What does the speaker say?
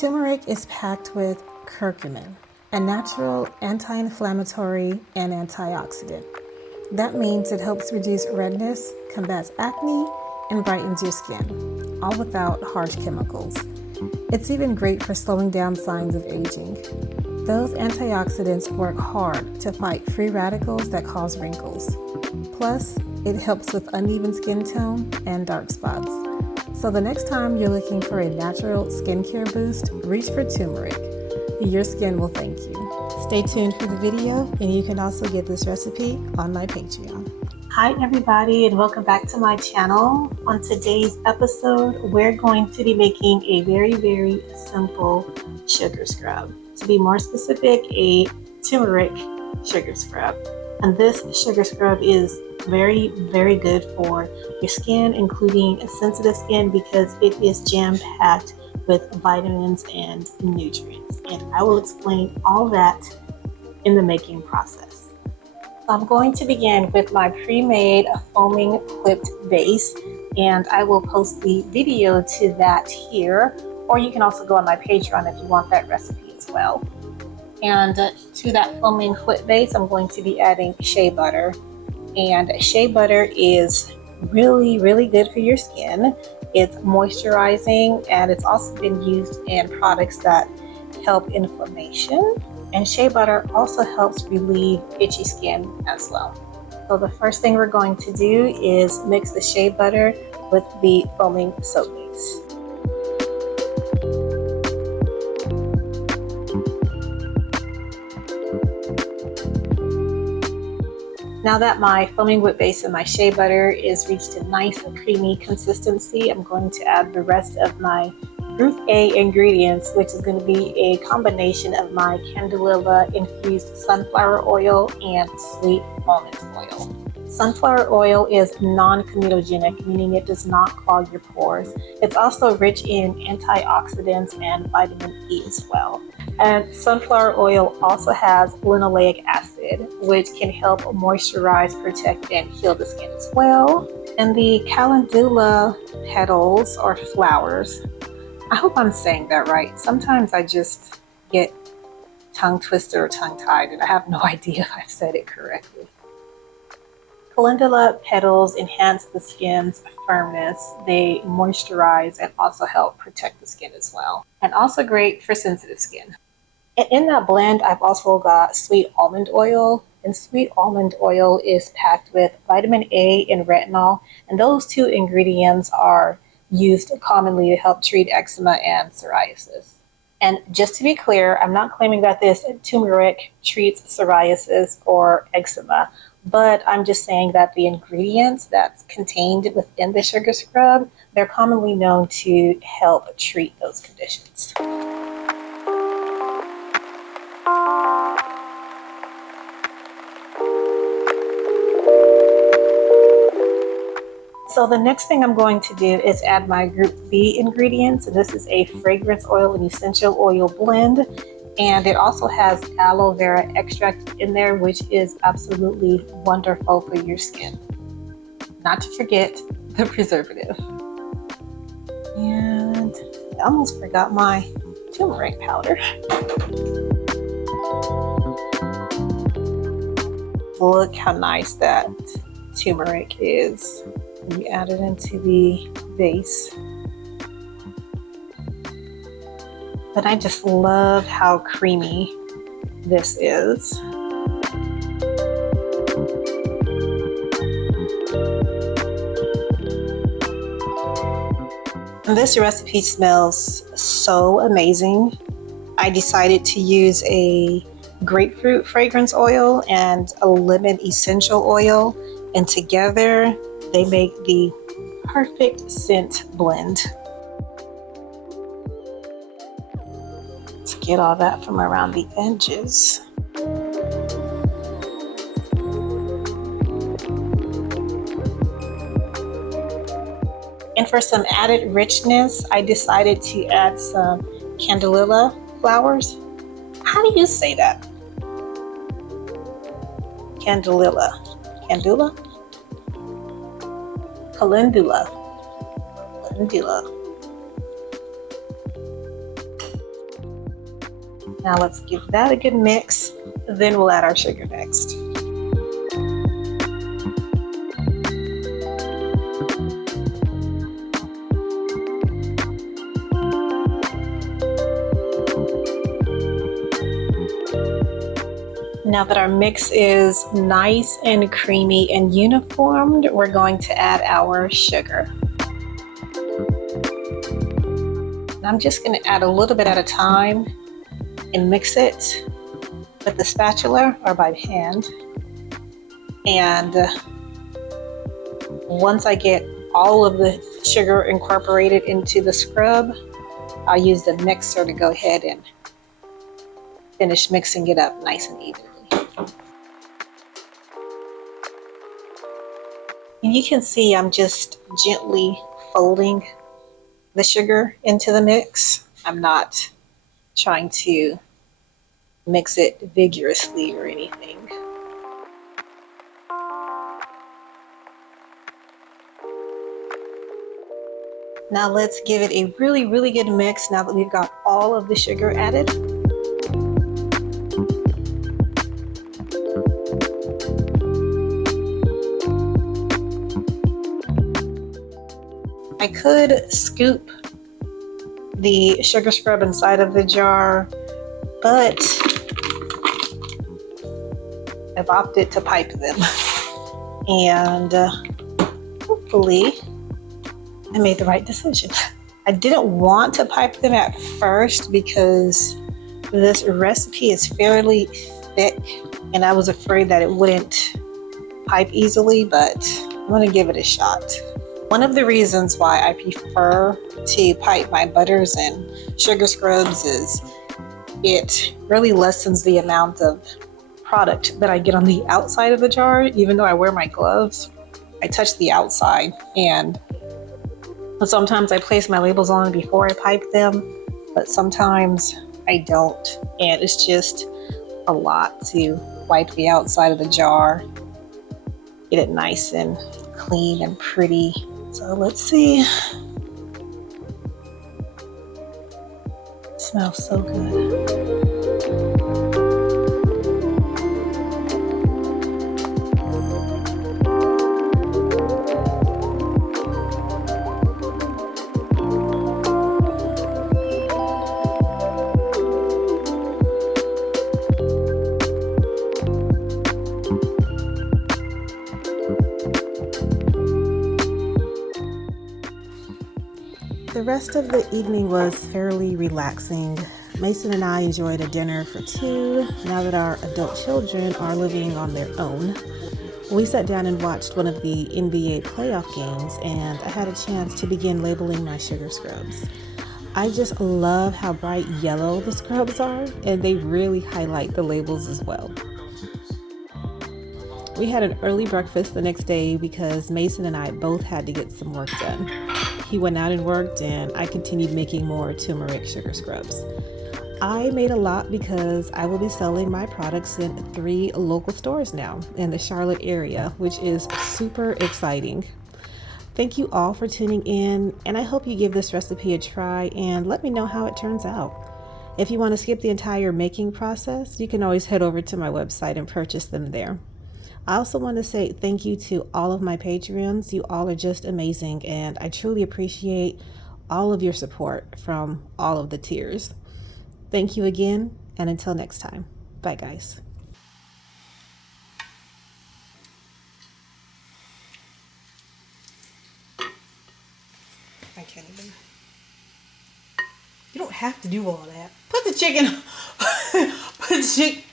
Turmeric is packed with curcumin, a natural anti-inflammatory and antioxidant. That means it helps reduce redness, combats acne, and brightens your skin, all without harsh chemicals. It's even great for slowing down signs of aging. Those antioxidants work hard to fight free radicals that cause wrinkles. Plus, it helps with uneven skin tone and dark spots. So the next time you're looking for a natural skincare boost, reach for turmeric. Your skin will thank you. Stay tuned for the video, and you can also get this recipe on my Patreon. Hi everybody, and welcome back to my channel. On today's episode, we're going to be making a very simple sugar scrub. To be more specific, a turmeric sugar scrub. And this sugar scrub is very good for your skin, including sensitive skin, because it is jam-packed with vitamins and nutrients. And I will explain all that in the making process. I'm going to begin with my pre-made foaming whipped base, and I will post the video to that here, or you can also go on my Patreon if you want that recipe as well. And to that foaming whipped base, I'm going to be adding shea butter. And shea butter is really good for your skin. It's moisturizing, and it's also been used in products that help inflammation. And shea butter also helps relieve itchy skin as well. So the first thing we're going to do is mix the shea butter with the foaming soap base. Now that my foaming whipped base and my shea butter is reached a nice creamy consistency, I'm going to add the rest of my Group A ingredients, which is going to be a combination of my Candelilla infused sunflower oil and sweet almond oil. Sunflower oil is non-comedogenic, meaning it does not clog your pores. It's also rich in antioxidants and vitamin E as well. And sunflower oil also has linoleic acid, which can help moisturize, protect, and heal the skin as well. And the calendula petals or flowers, I hope I'm saying that right. Sometimes I just get tongue twisted or tongue tied, and I have no idea if I've said it correctly. Calendula petals enhance the skin's firmness. They moisturize and also help protect the skin as well. And also great for sensitive skin. And in that blend, I've also got sweet almond oil. And sweet almond oil is packed with vitamin A and retinol. And those two ingredients are used commonly to help treat eczema and psoriasis. And just to be clear, I'm not claiming that this turmeric treats psoriasis or eczema, but I'm just saying that the ingredients that's contained within the sugar scrub, they're commonly known to help treat those conditions. So the next thing I'm going to do is add my Group B ingredients. And this is a fragrance oil and essential oil blend. And it also has aloe vera extract in there, which is absolutely wonderful for your skin. Not to forget the preservative. And I almost forgot my turmeric powder. Look how nice that turmeric is. You add it into the base. But I just love how creamy this is. And this recipe smells so amazing. I decided to use a grapefruit fragrance oil and a lemon essential oil, and together they make the perfect scent blend. To get all that from around the edges. And for some added richness, I decided to add some Candelilla flowers. How do you say that? Candelilla. Calendula? Calendula. Now let's give that a good mix. Then we'll add our sugar next. Now that our mix is nice and creamy and uniformed, we're going to add our sugar. I'm just going to add a little bit at a time and mix it with the spatula or by hand. And once I get all of the sugar incorporated into the scrub, I'll use the mixer to go ahead and finish mixing it up nice and evenly. And you can see I'm just gently folding the sugar into the mix. I'm not trying to mix it vigorously or anything. Now let's give it a really, really good mix now that we've got all of the sugar added. I could scoop the sugar scrub inside of the jar, but I've opted to pipe them. And hopefully I made the right decision. I didn't want to pipe them at first because this recipe is fairly thick and I was afraid that it wouldn't pipe easily, but I'm gonna give it a shot. One of the reasons why I prefer to pipe my butters and sugar scrubs is it really lessens the amount of product that I get on the outside of the jar. Even though I wear my gloves, I touch the outside, and sometimes I place my labels on before I pipe them, but sometimes I don't, and it's just a lot to wipe the outside of the jar, get it nice and clean and pretty. So let's see. It smells so good. The rest of the evening was fairly relaxing. Mason and I enjoyed a dinner for two now that our adult children are living on their own. We sat down and watched one of the NBA playoff games, and I had a chance to begin labeling my sugar scrubs. I just love how bright yellow the scrubs are, and they really highlight the labels as well. We had an early breakfast the next day because Mason and I both had to get some work done. He went out and worked, and I continued making more turmeric sugar scrubs. I made a lot because I will be selling my products in 3 local stores now in the Charlotte area, which is super exciting. Thank you all for tuning in, and I hope you give this recipe a try and let me know how it turns out. If you want to skip the entire making process, you can always head over to my website and purchase them there. I also want to say thank you to all of my Patreons. You all are just amazing, and I truly appreciate all of your support from all of the tiers. Thank you again, and until next time. Bye, guys. I can't even. You don't have to do all that. Put the chicken. Put the chicken.